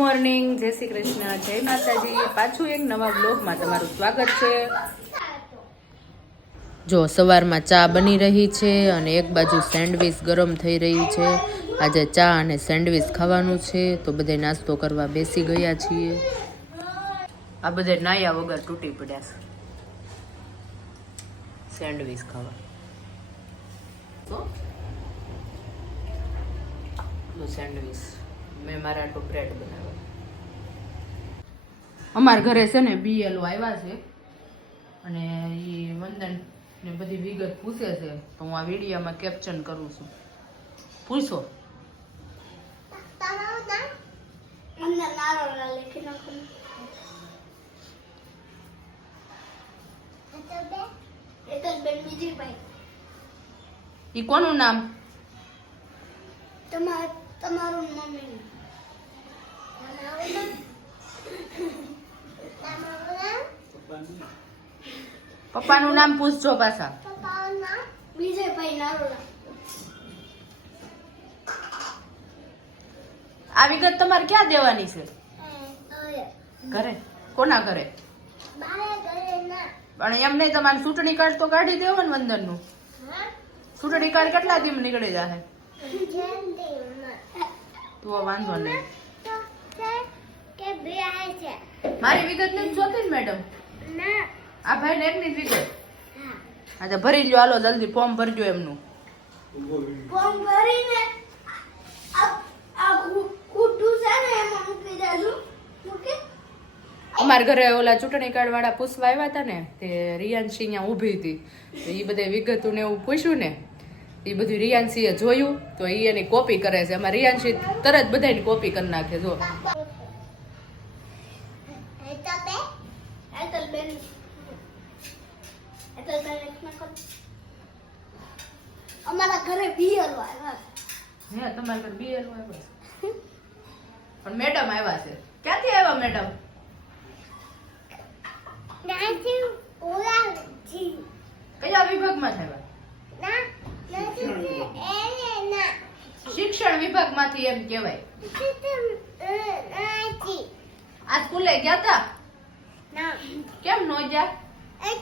Morning, જય શ્રી કૃષ્ણ, જય માતાજી. પાછું એક નવા બ્લોગમાં તમારું સ્વાગત છે. જો સવારમાં ચા બની રહી છે અને એક બાજુ સેન્ડવિચ ગરમ થઈ રહી છે. આજે ચા અને સેન્ડવિચ ખાવાનું છે, તો બધે નાસ્તો કરવા બેસી ગયા છીએ. આ બધે નાયા વગર તૂટી પડ્યા છે. સેન્ડવિચ ખાવા. સેન્ડવિચ. મેં મારા તો બ્રેડ બનાવ્યા. અમારા ઘરે છે ને બીએલઓ આવ્યા છે. અને એ વંદન ને બધી વિગત પૂછે છે. તો હું આ વિડીયોમાં કેપ્ચન કરું છું. પૂછો. એ કોનું નામ? તમાર તમારું મમ્મીનું તમારું નામ તમારું નામ પપ્પાનું નામ પૂછજો પાછા. આ વિગત તમારે ક્યાં દેવાની છે? ઘરે. કોના ઘરે? પણ એમ નહીં તમારે ચૂંટણી કાર્ડ તો કાઢી દેવો ને વંદનનું નું ચૂંટણી કાર્ડ કેટલા દી નીકળી જશે તો વાંધો નહીં. મારી વિગત નથી જોતી ને મેડમ? ના. આ ભાઈને એકની જ વિગત હા તો ભરી લ્યો હાલો જલ્દી ફોર્મ ભરજો એમનું. ફોર્મ ભરીને આ આ છે ને એમાં મૂકી દેજો. મૂકી. અમારા ઘરે ઓલા ચૂંટણી કાર્ડ વાળા પૂછવા આવ્યા હતા ને તે રિયાન્સી અહીંયા ઊભી હતી. તો એ બધે વિગતું ને એવું પૂછ્યું ને એ બધું રિયાન્સીએ જોયું તો એ એની કોપી કરે છે. અમારે રિયાન્સી તરત બધાની કોપી કરી નાખે જો. અમારા ઘરે બિયર આવ્યા હે તમારા ઘરે બિયર આવ્યા? પણ મેડમ આવ્યા છે. ક્યાંથી આવ્યા મેડમ નાથી ઓલા જી કયા વિભાગમાં આવ્યા ના નથી એને ના. શિક્ષણ વિભાગમાંથી એમ કહેવાય. આ સ્કૂલે ગયા તા? ના. કેમ નો ગયા? એ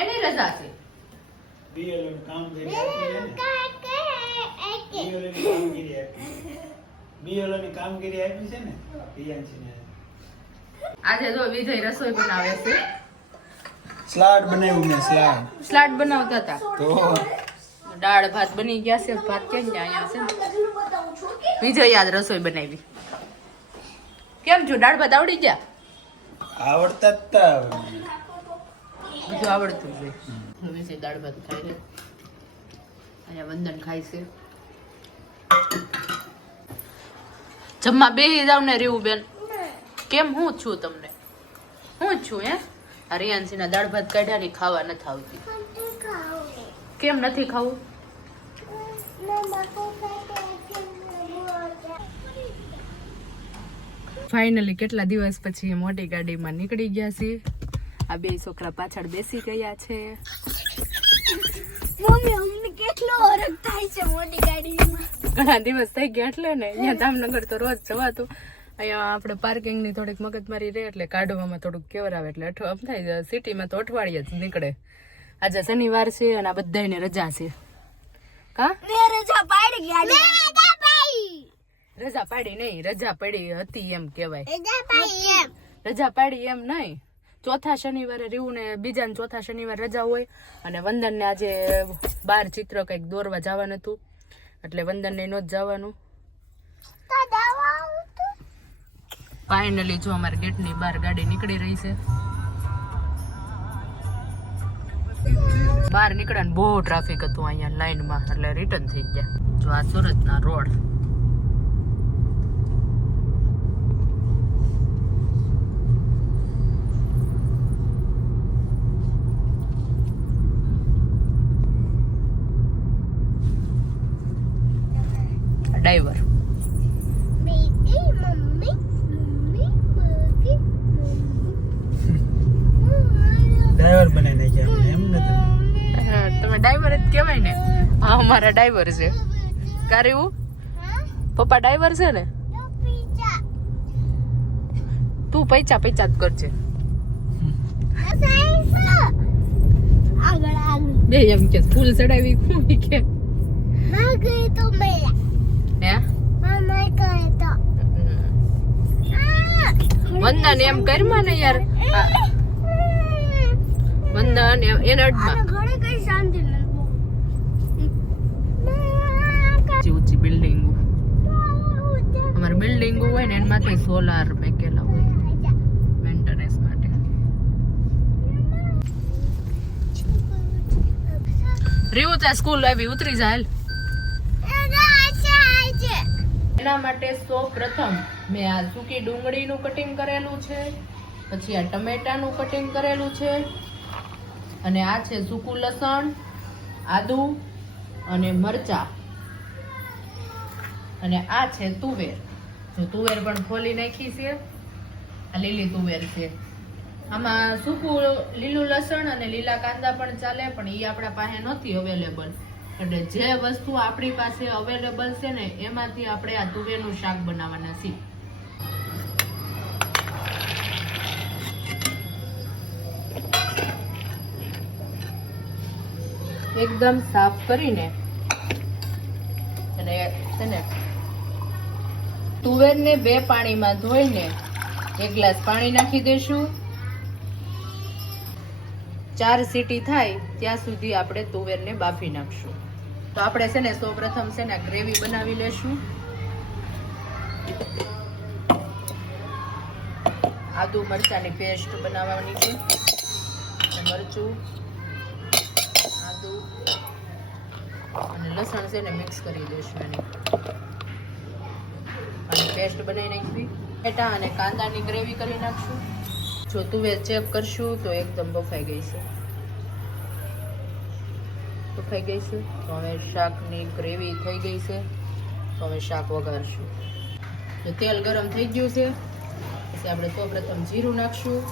એની રજા છે. કામગીરી આપી કામગીરી આપી ને? આજે જો વિજય રસોઈ બનાવે છે. સ્લાડ બનાવ્યું મેં સ્લાડ. સ્લાડ બનાવતા હતા. તો? દાળ ભાત બની ગયા છે ભાત કેમ ને અહીંયા છે વિજય યાદ રસોઈ બનાવી. કેમ છો? દાળ ભાત આવડી ગયા? આવડતા જ બધું આવડતું છે. વિજય દાળ ભાત ખાઈ છે અહીંયા વંદન ખાય છે. જમવા બેસી જાવ ને રેવું બેન. કેમ? હું છું તમને. હું છું હે? આ દાળ ભાત કાઢ્યા ની ખાવા નથી આવતી. કેમ નથી ખાવું? ફાઇનલી કેટલા દિવસ પછી મોટી ગાડીમાં નીકળી ગયા છીએ? આ બે છોકરા પાછળ બેસી ગયા છે. મમ્મી અમને કેટલો અરગ થાય છે મોટી ગાડીમાં. ઘણા દિવસ થઈ ગયા એટલે ને અહીંયા જામનગર તો રોજ જવાતું. અહીંયા આપણે પાર્કિંગની થોડીક મગજમારી રહે એટલે કાઢવામાં થોડુંક કેવરાવે એટલે અઠવા થાય સિટીમાં તો અઠવાડિયે જ નીકળે. આજે શનિવાર છે અને આ બધાયને રજા છે. કા? રજા પાડી ગયા રજા પાડી. નહીં રજા પડી હતી એમ કહેવાય. એજા પાડી એમ. રજા પાડી એમ નહીં. ચોથા શનિવારે રીવું ને બીજા ને ચોથા શનિવાર રજા હોય. અને વંદન ને આજે બાર ચિત્ર કંઈક દોરવા જવાનું હતું. એટલે વંદન ને નહોતું જવાનું. ફાઇનલી જો અમારે ગેટની બહાર ગાડી નીકળી રહી છે. બહાર નીકળ્યા બહુ ટ્રાફિક હતું અહીંયા લાઈનમાં એટલે રિટર્ન થઈ ગયા. જો આ સુરતના રોડ ડ્રાઈવર બેટી mummy mummy mummy mummy driver બનાવી નાખ્યા એમ ને તમે હા, તમે ડ્રાઈવર જ કહેવાય ને? હા, અમારા ડ્રાઈવર છે. કારે? પપ્પા ડ્રાઈવર છે ને? તું પૈચા પૈચા જ કરજે. બે એમ કે, ફૂલ ચડાવી, હું કે? માં વંદન એમ કરમાં ને યાર? વંદન એમ, એને ઘરે કઈ શાંતિ નથી ઊંચી ઊંચી બિલ્ડિંગ અમારે બિલ્ડિંગ હોય ને એમાંથી સોલાર મેકેલા હોય. મેન્ટેનન્સ માટે. રીવું ત્યાં સ્કૂલ આવી, ઉતરી જાય એના માટે સૌ પ્રથમ મેં આ સૂકી ડુંગળીનું કટિંગ કરેલું છે, પછી આ ટમેટાનું કટિંગ કરેલું છે, અને આ છે સૂકું લસણ, આદુ અને મરચા. અને આ છે તુવેર. જો તુવેર પણ ફોલી નાખી છે. આ લીલી તુવેર છે. આમાં સૂકું લીલું લસણ અને લીલા કાંદા પણ ચાલે, પણ એ આપણા પાસે નથી અવેલેબલ એટલે જે વસ્તુ આપણી પાસે અવેલેબલ છે ને, એમાંથી આપણે આ તુવેરનું શાક બનાવવાના છીએ. એકદમ સાફ કરીને, અને છે ને તુવેરને બે પાણીમાં ધોઈને એક ગ્લાસ પાણી નાખી દઈશું ચાર સીટી થાય ત્યાં સુધી આપણે તુવેરને બાફી નાખશું. તો આપણે છે ને સૌપ્રથમ છે ને ગ્રેવી બનાવી લેશું. આદુ મરચાની પેસ્ટ બનાવવાની છે. મરચું, આદુ અને લસણ છે ને મિક્સ કરી દઈશું એની. પેસ્ટ બનાવી નાખવી બટેટા અને કાંદાની ગ્રેવી કરી નાખશું. જો તુવેર ચેક કરશું તો એકદમ બફાઈ ગઈ છે. બફાઈ ગઈ છે. તો હવે શાકની ગ્રેવી થઈ ગઈ છે. તો હવે શાક વઘારશું. તો તેલ ગરમ થઈ ગયું છે, પછી આપણે સૌપ્રથમ જીરું નાખશું.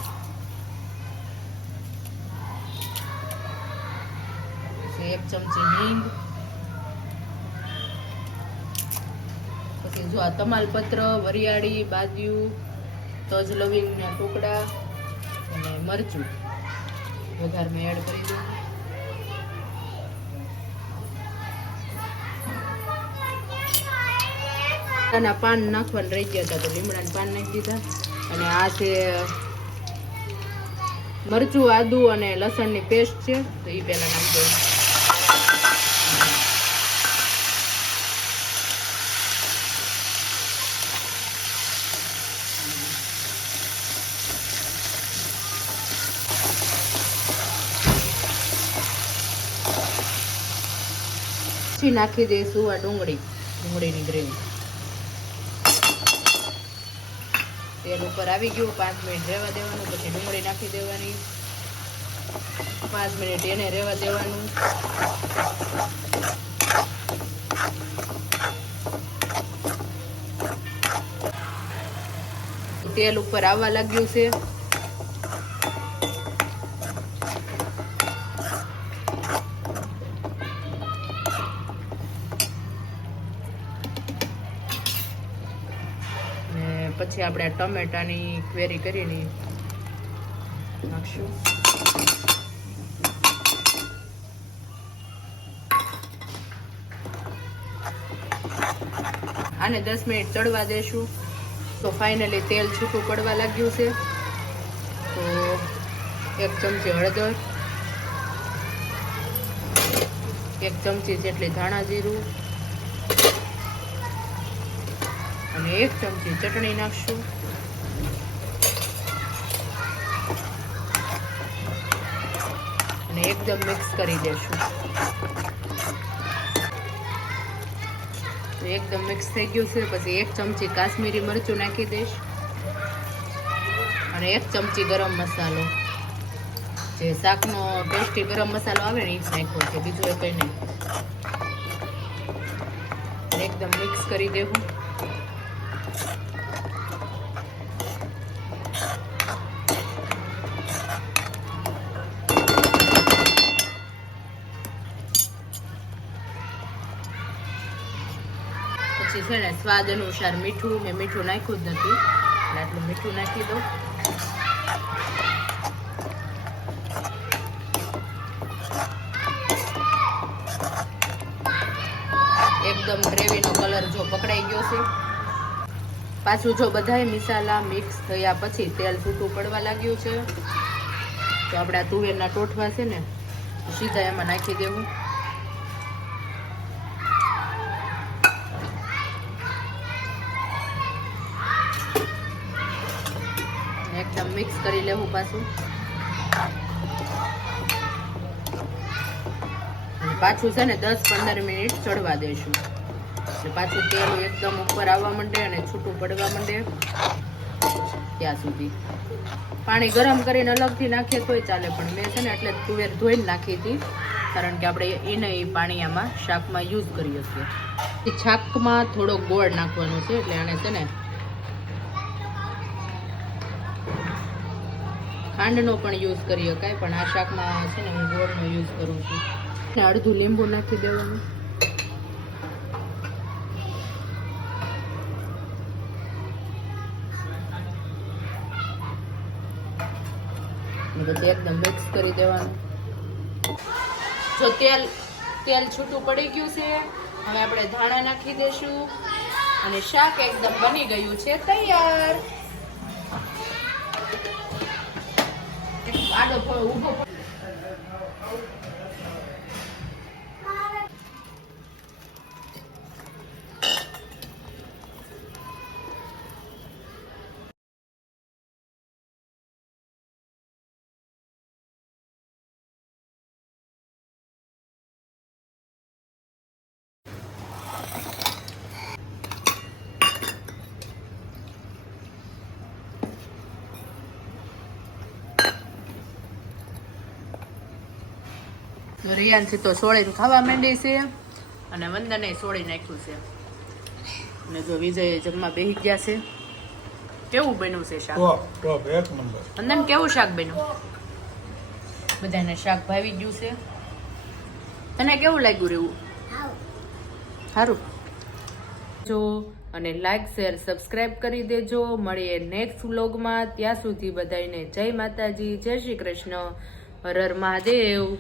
એક ચમચી હિંગ પછી જો આ તમાલપત્ર, વરિયાળી બાદિયું તજ લવિંગના ટુકડા અને મરચું. વઘાર મેં એડ કરી દઉં. લીમડાના પાન નાખવાના રહી ગયા હતા તો લીમડાના પાન નાખી દીધા. અને આ છે મરચું આદુ અને લસણની પેસ્ટ છે, તો એ પહેલાં નાખી દઉં. પછી નાખી દઈશું આ ડુંગળી, ડુંગળીની ગ્રેવી. તેલ ઉપર આવી ગયું, પાંચ મિનિટ રહેવા દેવાનું, પછી ડુંગળી નાખી દેવાની. પાંચ મિનિટ એને રહેવા દેવાનું. તેલ ઉપર આવવા લાગ્યું છે. પછી આપણે આ ટમેટાની ક્વેરી કરીને નાખશું. આને દસ મિનિટ ચડવા દેશું. તો ફાઇનલી તેલ છૂટું પડવા લાગ્યું છે. તો એક ચમચી હળદર, એક ચમચી જેટલી ધાણા જીરું અને એક ચમચી ચટણી નાખશું. અને એકદમ મિક્સ કરી દેશું. એકદમ મિક્સ થઈ ગયું છે, પછી એક ચમચી કાશ્મીરી મરચું નાખી દઈશ. અને એક ચમચી ગરમ મસાલો. જે શાકનો ટેસ્ટી ગરમ મસાલો આવે ને એ જ નાખ્યો છે, બીજું એ કંઈ નહીં. એકદમ મિક્સ કરી દેવું. છે ને, સ્વાદ અનુસાર મીઠું મેં મીઠું નાખ્યું જ નથી. આટલું મીઠું નાખી દઉં. એકદમ ગ્રેવીનો કલર જો પકડાઈ ગયો છે. પાછું જો બધાય મસાલા મિક્સ થયા પછી તેલ છૂટું પડવા લાગ્યું છે. તો આપણે તુવેરના ટોઠવા છે ને, સીધા એમાં નાખી દેવું ને એકદમ કરી લેવું પાછું. પાછું છે ને દસ પંદર મિનિટ ચડવા દેશું. એટલે પાછું તેલ એકદમ ઉપર આવવા માંડે અને છૂટું પડવા માંડે. ત્યાં સુધી. પાણી ગરમ કરીને અલગથી નાખીએ તોય ચાલે, પણ મેં છે ને એટલે તુવેર ધોઈને નાખી હતી. કારણ કે આપણે એને એ પાણી આમાં શાકમાં યુઝ કરીએ છીએ એ શાકમાં થોડો ગોળ નાખવાનો છે, એટલે આને છે ને ખાંડનો પણ યુઝ કરી શકાય, પણ આ શાકમાં છે ને હું ગોળનો યુઝ કરું છું. અડધું લીંબુ નાખી દેવાનું. બધું એકદમ મિક્સ કરી દેવાનું. જો તેલ તેલ છૂટું પડી ગયું છે, હવે આપણે ધાણા નાખી દઈશું અને શાક એકદમ બની ગયું છે, તૈયાર. આડો ઊભો રિયાનથી તો સોળીને ખાવા માંડી છે અને વંદને સોળી નાખ્યું છે. અને જો વિજય જમવા બેસી ગયા છે. કેવું બન્યું છે શાક? ટોપ એક નંબર. વંદન કેવું શાક બન્યું? બધાને શાક ભાવી ગયું છે. તને કેવું લાગ્યું રહેવું? સારું જો અને લાઈક શેર સબસ્ક્રાઇબ કરી દેજો. મળીએ નેક્સ્ટ વ્લોગમાં ત્યાં સુધી બધાને જય માતાજી જય શ્રી કૃષ્ણ. હર હર મહાદેવ.